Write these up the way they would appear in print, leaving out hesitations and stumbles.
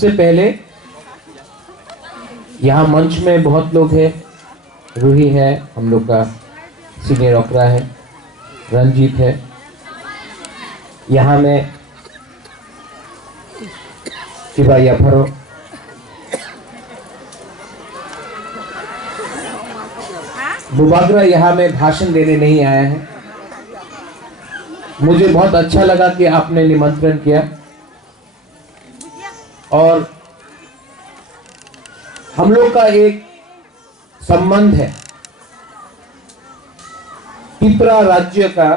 सबसे पहले यहाँ मंच में बहुत लोग हैं। रूही है, हम लोग का सीनियर ओकरा है, रंजीत है, यहाँ में शिवा याफरो, बुबागरा यहाँ में भाषण देने नहीं आया है। मुझे बहुत अच्छा लगा कि आपने निमंत्रण किया और हम लोग का एक संबंध है त्रिपुरा राज्य का।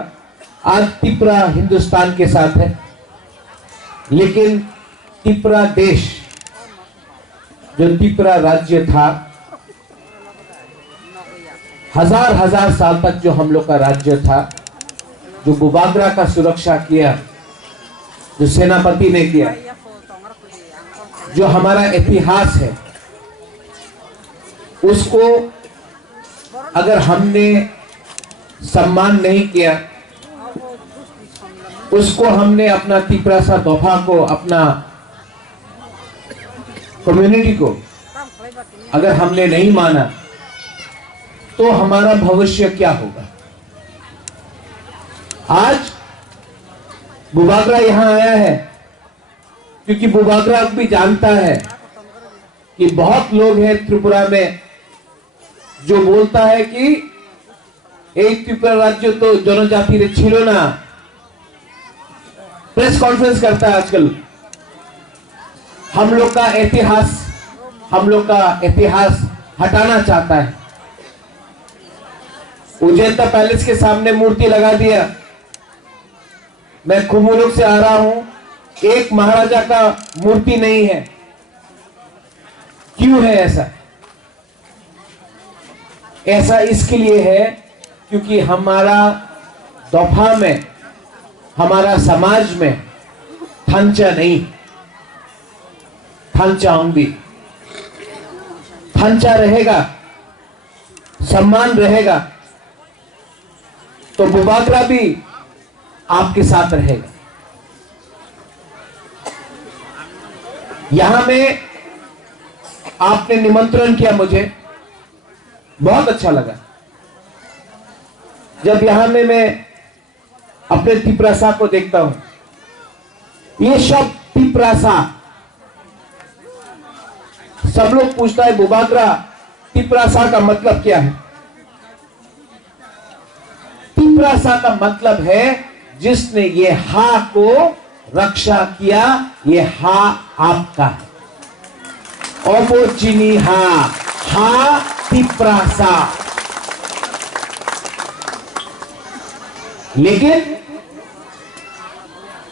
आज त्रिपुरा हिंदुस्तान के साथ है, लेकिन त्रिपुरा देश जो त्रिपुरा राज्य था, हजार साल तक जो हम लोग का राज्य था, जो बुबागरा का सुरक्षा किया, जो सेनापति ने किया, जो हमारा इतिहास है, उसको अगर हमने सम्मान नहीं किया, उसको हमने अपना तिपरासा दोफा को, अपना कम्युनिटी को अगर हमने नहीं माना, तो हमारा भविष्य क्या होगा। आज बुबागरा यहां आया है क्योंकि बुबागरा भी जानता है कि बहुत लोग हैं त्रिपुरा में जो बोलता है कि एक त्रिपुरा राज्य तो जनजाति रे छिलो ना। प्रेस कॉन्फ्रेंस करता है आजकल। हम लोग का इतिहास हटाना चाहता है। उजैता पैलेस के सामने मूर्ति लगा दिया। मैं खुमुलुक से आ रहा हूं, एक महाराजा का मूर्ति नहीं है। क्यों है ऐसा? ऐसा इसके लिए है क्योंकि हमारा दोफा में, हमारा समाज में थंचा नहीं, थंचाऊंगी। थंचा रहेगा, सम्मान रहेगा, तो बुबागरा भी आपके साथ रहेगा। यहां में आपने निमंत्रण किया, मुझे बहुत अच्छा लगा। जब यहां में मैं अपने तिपरासा को देखता हूं, ये शब्द तिपरासा, सब लोग पूछता है बुबागरा तिपरासा का मतलब क्या है। तिपरासा का मतलब है जिसने ये हा को रक्षा किया, ये हा आपका है। और वो चीनी हा तिपरासा। लेकिन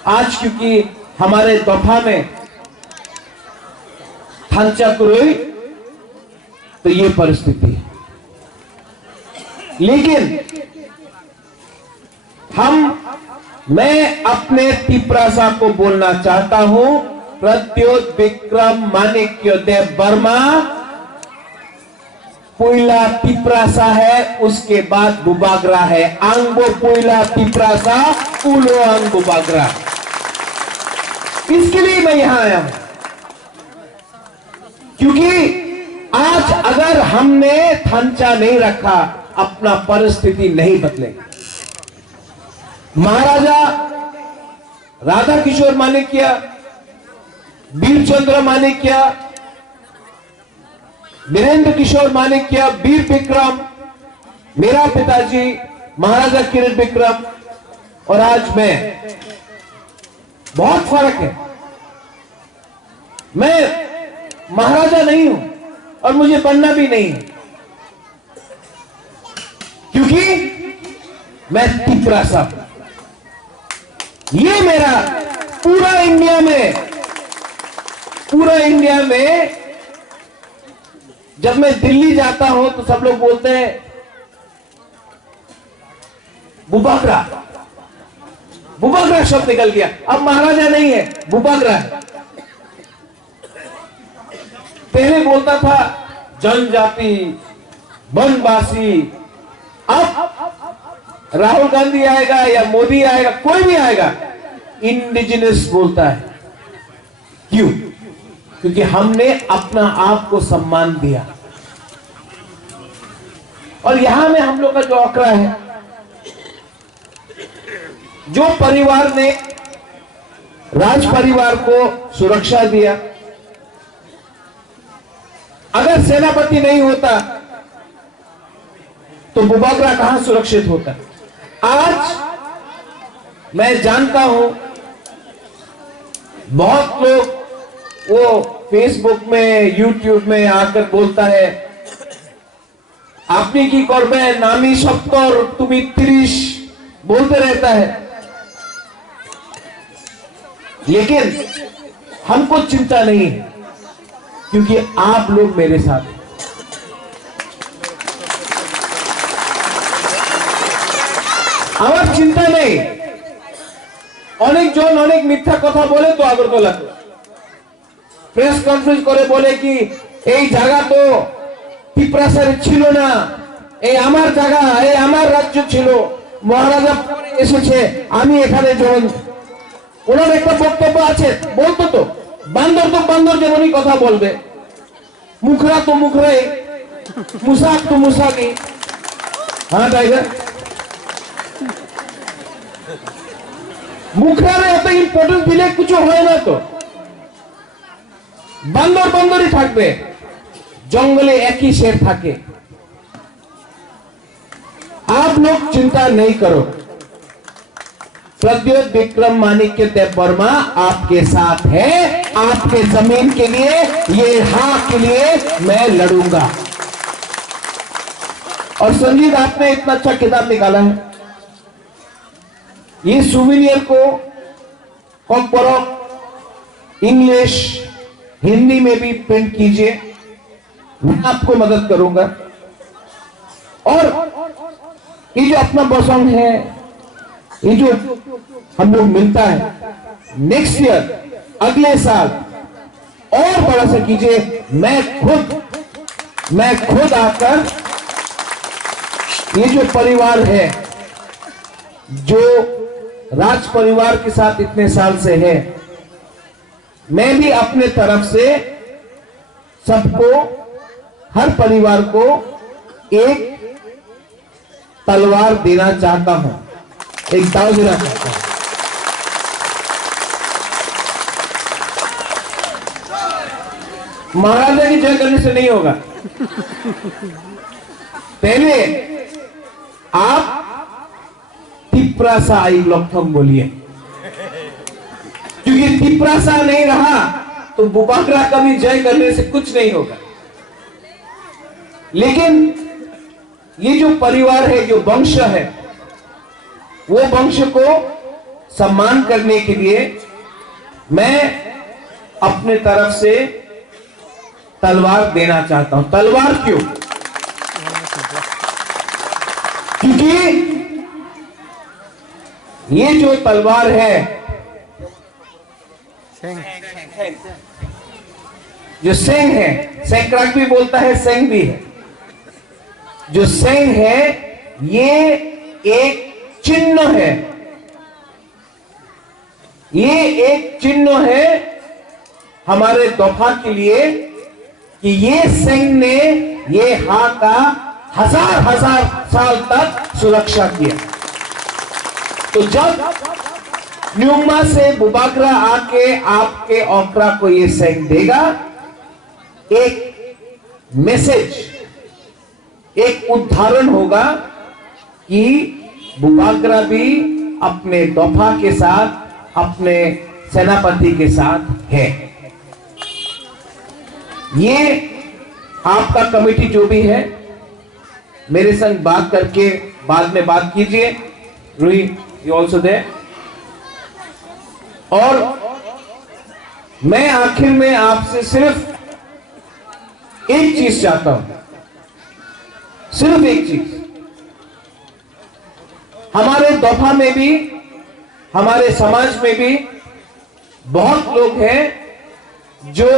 आज क्योंकि हमारे दोफा में थंचा कुरुई, तो ये परिस्थिति है। लेकिन मैं अपने तिपरासा को बोलना चाहता हूं, प्रद्योत विक्रम माणिक्योदय वर्मा पुइला तिपरासा है, उसके बाद बुबागरा है। आंगबो पुइला तिपरासा, उलो आंग बुबागरा। इसके लिए मैं यहां आया हूं क्योंकि आज अगर हमने थंचा नहीं रखा, अपना परिस्थिति नहीं बदलेगी। महाराजा राधा किशोर माणिक्य, वीरचंद्र माणिक्य, वीरेंद्र किशोर माणिक्य, वीर विक्रम, मेरा पिताजी महाराजा किरण विक्रम, और आज मैं, बहुत फर्क है। मैं महाराजा नहीं हूं और मुझे बनना भी नहीं है, क्योंकि मैं तिपरासा हूं। ये मेरा पूरा इंडिया में जब मैं दिल्ली जाता हूं तो सब लोग बोलते हैं बुबागरा शब्द निकल गया। अब महाराजा नहीं है, बुबागरा है। पहले बोलता था जनजाति, वनवासी। अब राहुल गांधी आएगा या मोदी आएगा, कोई भी आएगा, इंडिजिनस बोलता है। क्यों? क्योंकि हमने अपना आप को सम्मान दिया। और यहां में हम लोग का जो आंकड़ा है, जो परिवार ने राज परिवार को सुरक्षा दिया, अगर सेनापति नहीं होता तो बुबागरा कहां सुरक्षित होता। आज मैं जानता हूं बहुत लोग वो फेसबुक में यूट्यूब में आकर बोलता है आपने की करबे नामी सत्तर तुमी 30 बोलते रहता है, लेकिन हमको चिंता नहीं है क्योंकि आप लोग मेरे साथ हैं। আমার চিন্তা নেই। অনেকজন অনেক মিথ্যা কথা বলে তো আগরতলা প্রেস কনফারেন্স করে বলে কি এই জায়গা তো টিপ্রাসারে ছিল না, এই আমার জায়গা, এই আমার রাজ্য ছিল, মহারাজা এসেছে, আমি এখানে যখন ওনার একটা বক্তব্য আছে বলতো তো বান্দর যেমনই কথা বলবে, মুখরা তো মুখরাই, মুসাক তো মুসাকি। হ্যাঁ টাইগার, মুখরারে এত ইম্পর্টেন্স দিলে কিছু হয় না তো, বান্দরই থাকবে, জঙ্গলে একই शेर থাকে। आप लोग चिंता नहीं करो, प्रद्योत विक्रम माणिक्य देव वर्मा आपके साथ है, आपके जमीन के लिए, ये हक के लिए मैं लड़ूंगा। और संजीत आपने इतना अच्छा किताब निकाला है, ये सुविनियर को कॉम्पोरो इंग्लिश हिंदी में भी प्रिंट कीजिए, मैं आपको मदद करूंगा। और ये जो अपना बसंग है, ये जो हम लोग मिलता है, नेक्स्ट ईयर अगले साल और बड़ा सा कीजिए। मैं खुद आकर ये जो परिवार है, जो राज परिवार के साथ इतने साल से है, मैं भी अपने तरफ से सबको, हर परिवार को एक तलवार देना चाहता हूं, एक दाव देना चाहता हूं। महाराजा की जय करने से नहीं होगा, पहले आप तिप्रासा आई लॉकथम बोलिए, क्योंकि तिप्रासा नहीं रहा तो बुबागरा का भी जय करने से कुछ नहीं होगा। लेकिन ये जो परिवार है, जो वंश है, वो वंश को सम्मान करने के लिए मैं अपने तरफ से तलवार देना चाहता हूं। तलवार क्यों? क्योंकि ये जो तलवार है, जो सेंग है, सेंक्राक भी बोलता है, सेंग भी है, जो सेंग है ये एक चिन्ह है, ये एक चिन्ह है हमारे दोफा के लिए कि ये सेंग ने ये हां का हजार साल तक सुरक्षा किया। तो जब न्यूमा से बुबागरा आके आपके ओकरा को ये सेंग देगा, एक मैसेज, एक उदाहरण होगा कि बुबागरा भी अपने दोफा के साथ, अपने सेनापति के साथ है। ये आपका कमेटी जो भी है, मेरे संग बात करके बाद में बात कीजिए। Roohi, you also there. और मैं आखिर में आपसे सिर्फ एक चीज चाहता हूं, सिर्फ एक चीज। हमारे दोफा में भी, हमारे समाज में भी बहुत लोग हैं जो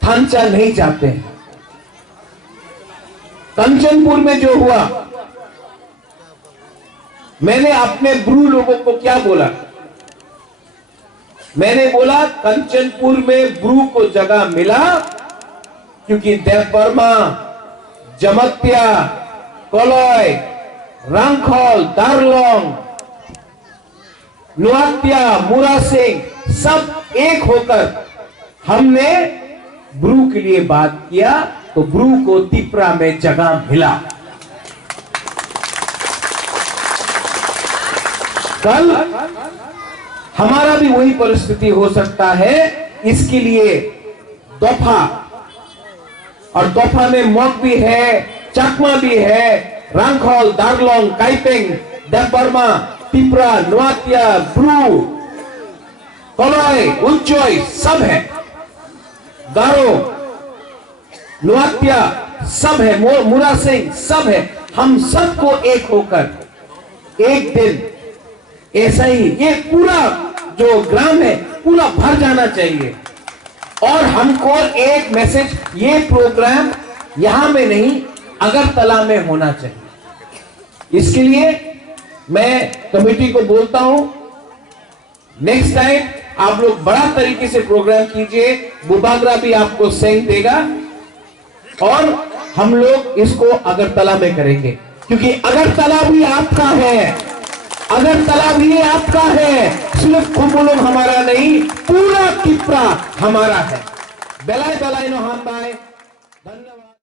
थांचा नहीं चाहते हैं। कंचनपुर में जो हुआ, मैंने अपने ब्रू लोगों को क्या बोला, मैंने बोला कंचनपुर में ब्रू को जगह मिला क्योंकि देवबर्मा, जमत्या, कोलोय, रंगखोल, दारलोंग, नुआत्या, मुरासिंग सब एक होकर हमने ब्रू के लिए बात किया तो ब्रू को तिपरा में जगह मिला। कल हमारा भी वही परिस्थिति हो सकता है। इसके लिए दोफा, और दोफा में मोक भी है, चकमा भी है, रंगखोल, दारलोंग, काइपेंग, देवबर्मा, तिपरा, नुआत्या, ब्रू, कोलोय, उल्चोय सब है, गारो, नुआत्या सब है, मुरासिंग सब है। हम सबको एक होकर एक दिन ऐसा ही ये पूरा जो ग्राम है पूरा भर जाना चाहिए। और हमको एक मैसेज, ये प्रोग्राम यहां में नहीं अगरतला में होना चाहिए। इसके लिए मैं कमेटी को बोलता हूं, नेक्स्ट टाइम आप लोग बड़ा तरीके से प्रोग्राम कीजिए। बुबागरा भी आपको सेंग देगा और हम लोग इसको अगरतला में करेंगे, क्योंकि अगरतला भी आपका है, अगरतला भी आपका है, सिर्फ खुम्बुलुंग हमारा नहीं, पूरा तिपरा हमारा है। बेलाय बेलाय नो हम बाय। धन्यवाद।